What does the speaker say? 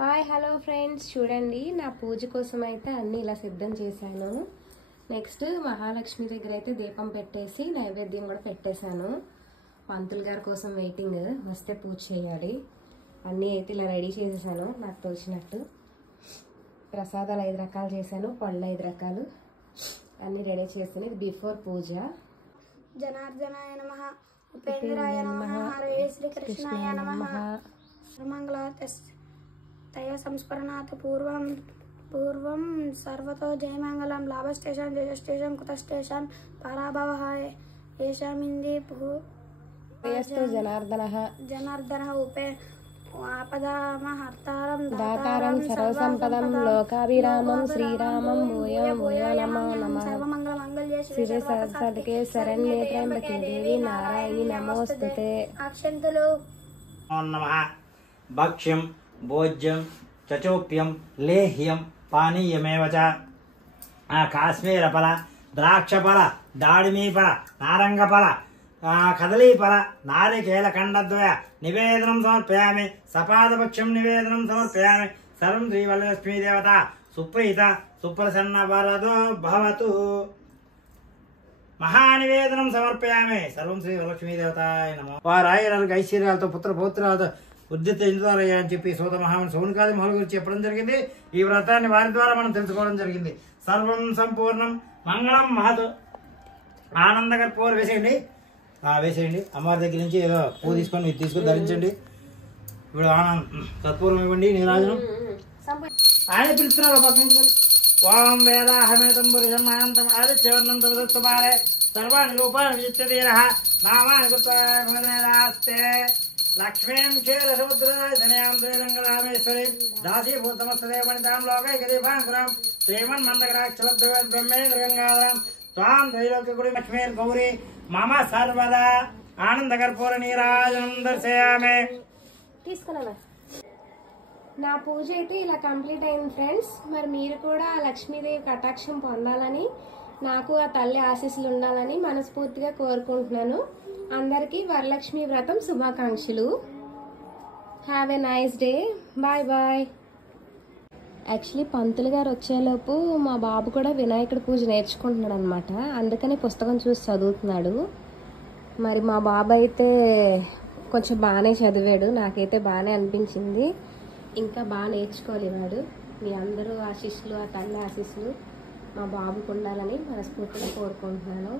Hi hello friends, చూడండి నా పూజ కోసం అయితే అన్నీ ఇలా సిద్ధం చేశాను. నెక్స్ట్ మహాలక్ష్మి దగ్గర అయితే దీపం పెట్టేసి నైవేద్యం కూడా పెట్టేశాను. పంతులు గారి కోసం వెయిటింగ్, వస్తే పూజ చేయాలి. అన్నీ అయితే ఇలా రెడీ చేసేసాను నాకు తోచినట్టు. ప్రసాదాలు 5 రకాలు చేశాను, పళ్ళు 5 రకాలు అన్నీ రెడీ చేశాను. ఇది బిఫోర్ పూజ. జనార్దనాయ నమః, ఉపేంద్రాయ నమః, హరే శ్రీకృష్ణాయ నమః. మంగళతయ సంస్మరణాత్ పూర్వం సర్వతో జయమంగళం. లాభస్తేషాం జయస్తేషాం కుతస్తేషాం పరాభవః ఏషామింది జనార్దనః ఉపే ఆపదామహర్తారం దాతారం సర్వసంపదం లోకాభిరామం శ్రీరామం భూయం భూయో నమో నమః. సర్వమంగళమంగళ్యే శివే సరస్వతికే శరణ్యే త్ర్యంబకే దేవి నారాయణి నమోస్తుతే. అక్షంతులు నమః. భక్ష్యం భోజ్యం చచోప్యం లేహ్యం పానీయమేవ చ. కాశ్మీరఫల ద్రాక్షఫల దాడిమీఫల నారంగఫల కదలీఫల నారికేళఖండద్వయ నివేదనం సమర్పయామి. సపాదభక్ష్యం నివేదనం సమర్పయామి. సర్వం శ్రీవరలక్ష్మీ దేవత సుప్రీత సుప్రసన్న వరదో భవతు. మహానివేదనం సమర్పయామి. సర్వం శ్రీ వరలక్ష్మీ దేవతాయ నమః. వారు ఆయురాలకు ఐశ్వర్యాలతో పుత్ర పౌత్రాలతో ఉద్యత ఇందుతారయ్యా అని చెప్పి సోత మహామని సౌనకాది మహల్ గురించి చెప్పడం జరిగింది. ఈ వ్రతాన్ని వారి ద్వారా మనం తెలుసుకోవడం జరిగింది. సర్వం సంపూర్ణం మంగళం మహత్. ఆనందకర్పూర వేసేయండి, వేసేయండి. అమ్మవారి దగ్గర నుంచి ఏదో పువ్వు తీసుకొని మీరు తీసుకొని ధరించండి. ఇప్పుడు కర్పూరం ఇవ్వండి, నీరాజనం. ఆయన పిలుస్తున్నారు పక్క నుంచి. ఓం వేదాహమేతం పురుషం మహాంతం ఆదిత్యవర్ణం తమదత్తుమారే సర్వాణి రూపాన్ని విచిత్యధీరః నామాని కృత్వాస్తే లక్ష్మీం క్షీరసముద్రధనయాం శ్రీరంగరామేశ్వరి దాసీభూతమస్తదేవనితాం లోకైకదీపాంకురాం శ్రీమన్మందకరాక్షరద్వైత్ బ్రహ్మేంద్ర గంగాధరం త్వాం త్రైలోక్యగుడి లక్ష్మీర్ గౌరీ మమ సర్వదా ఆనందకర్పూర నీరాజనం దర్శయామి. తీసుకున్నా. నా పూజ అయితే ఇలా కంప్లీట్ అయింది ఫ్రెండ్స్. మరి మీరు కూడా ఆ లక్ష్మీదేవి కటాక్షం పొందాలని, నాకు ఆ తల్లి ఆశీస్సులు ఉండాలని మనస్ఫూర్తిగా కోరుకుంటున్నాను. అందరికీ వరలక్ష్మి వ్రతం శుభాకాంక్షలు. Have a nice day. Bye bye. Actually పంతులు గారు వచ్చేలోపు మా బాబు కూడా వినాయకుడి పూజ నేర్చుకుంటున్నాడు అనమాట. అందుకని పుస్తకం చూసి చదువుతున్నాడు. మరి మా బాబు అయితే కొంచెం బాగానే చదివాడు, నాకైతే బాగానే అనిపించింది. ఇంకా బాగా నేర్చుకోవాలి వాడు. మీ అందరూ ఆశీస్సులు, ఆ తల్లి ఆశీస్సులు మా బాబుకు ఉండాలని మనస్ఫూర్తిగా కోరుకుంటున్నాను.